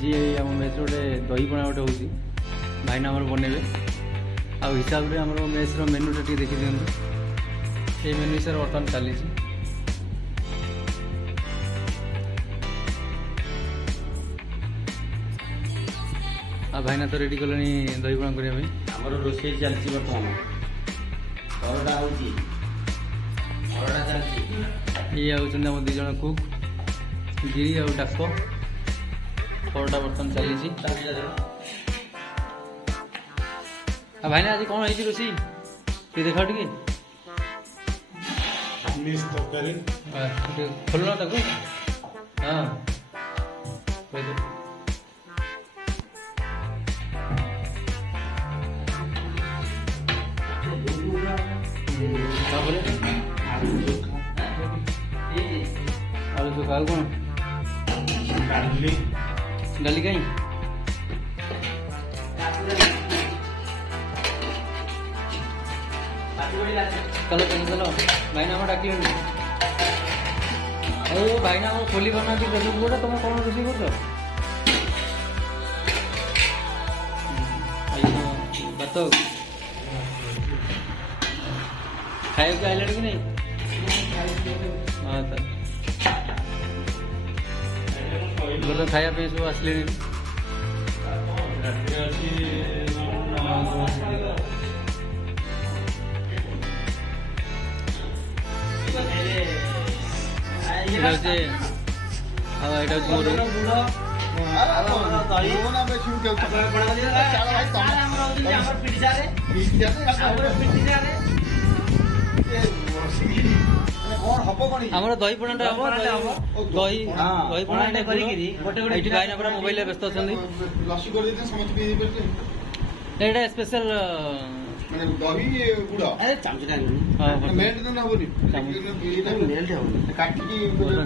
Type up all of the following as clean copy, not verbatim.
आज आम मेस गोटे दहीपणा गोटे होती भाईना आम बनइबे आ हिसाब से आम मेस मेनुटा टी देखी दिखाँ ये मेनु सर बर्तमान चली भाईना तो रेडी कले दहीपणा करने आमर रोषे चलती बर्तमान परटा चलती ये आम दिज कुक गिरी आ डाक परटा बर्तमान चली भाईना आज कौन है रोषे ये देखा टे खोल ना ताको हाँ आलू चोखा आलू कौन डाली कहीं चलो चलो चलो भाईना हम डाक भाईना हम खोली बना गोटा तुम कौन रोषे कर बात खाया के आइल कि नहीं हाँ तो खाया पे सब आसले आमर दही पणाटा हम दही दही पणाटा ये भाईना पूरा मोबाइल व्यस्त अच्छा स्पेशल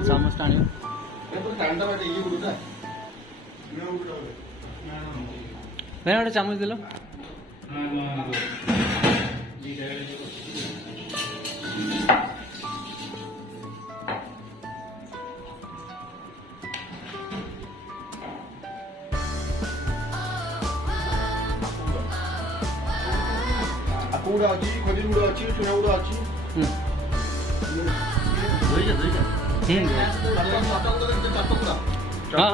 समस्त आने भाईना गोटे चामच दिल गुड़ा अच्छी खजूर गुड़ा अच्छी चूना गुड़ा अच्छी हाँ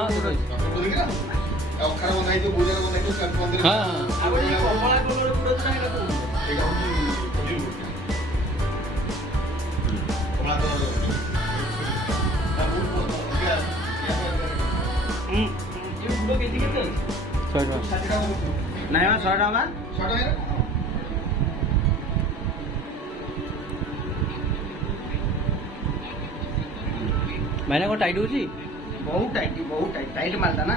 नहीं 100 टका भाईना को टाइट होची बहुत टाइट मालता ना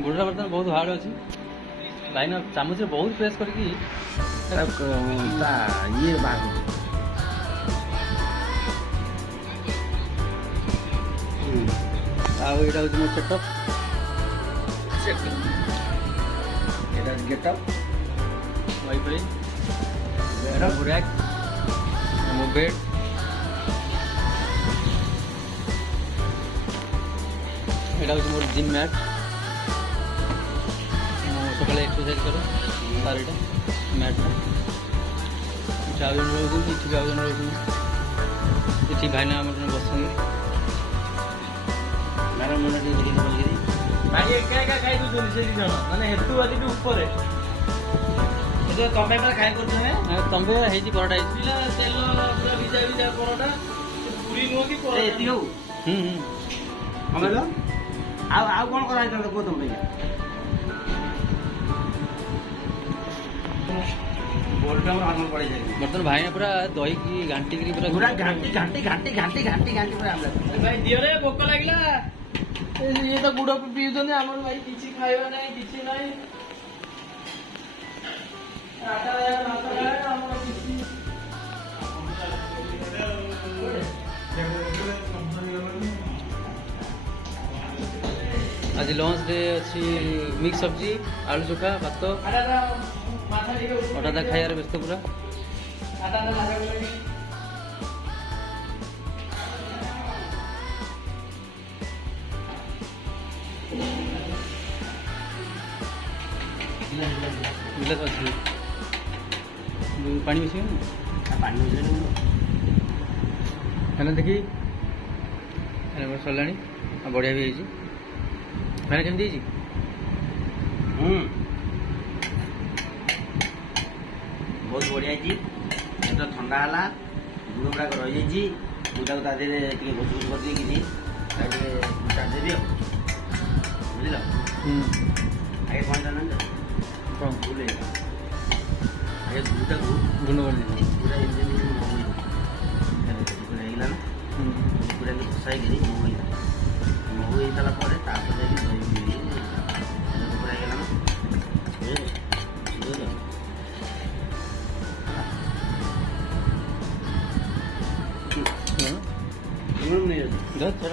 गुड़ा बर्तन बहुत हार्ड अच्छी भाईना चामच बहुत प्रेस करके ये बात आटा हूँ मो सेटअप गेटअप वाईफाई रैक मो बेड এটা হচ্ছে মোর জিম ম্যাট সকালে এক্সরসাইজ করো তার এটা ম্যাটটা এটি ଆଉ ଜଣେ ରହୁଛନ୍ତି ଏଠି ବି ଆଉ ଜଣେ ରହୁଛନ୍ତି ଏଠି ଭାଇନା ଆମର ଜଣେ ବସନ୍ତି मैडम मुंडा टी देखि बोलगिरी भाई एका एका खाई दउछन से जण माने हेतु वाली भी ऊपर है तो तमे पर खाई करछ ने ତମ୍ବେ ହେଇଛି ପରଟା ହେଇଛି पिला तेल पूरा भिजा परोटा पूरी नो की ए परोटा एति हो हमें लो आउ कोन कराई त को तुम भैया बोलटा और आगन पड़ जाएगी बर्तन भाई ने पूरा दही की घांटी की पूरा पूरा घाटी पूरा हम भाई दियो रे भोक लागला ये तो गुड़ पीउछन हमर भाई किछि खाइबा नै किछि नै आटा हमर किछि आज लंच डे अच्छी मिक्स सब्जी आलू चोखा भात अटा खाइबार व्यस्त पूरा ଗିଲାସ ଅଛି ଯୋଉ ପାଣି ମିଶିବନି ପାଣି ମିଶେଇଲେ ହେଲେ ଦେଖି ଆମର ସରିଲାଣି ଆଉ ବଢ଼ିଆ ବି ହେଇଛି ଭାଇନା କେମିତି ହେଇଛି ବହୁତ ବଢ଼ିଆ ହେଇଛି ପେଟ ଥଣ୍ଡା ହେଲା ଗୁଡ଼ ଗୁଡ଼ାକ ରହିଯାଇଛି ମୁଁ ତାକୁ ତା ଦେହରେ ଟିକେ ଘଷି ଘଷି କରିଦେଇକିନି ତା ଟିକେ ଦେବି ଆଉ ବୁଝିଲ ଆଗେ କ'ଣ ଜାଣିଛ କ'ଣ ଭୁଲ ହେଇଗଲା ଆଗେ ଗୁଡ଼ଟାକୁ ଗୁଣ୍ଡ କରିଦେଇଛି ପୁରା ଏମିତି ମହୁଇ ପୁରା ହେଇଗଲା ନା ପୁରା ଏମିତି ଘଷାଇକିରି ମହୁଇ ମହୁ ହେଇସାରିଲା ପରେ ତାପରେ ଯାଇକି ଦହି ପୁରା ହେଇଗଲା ନା ଧର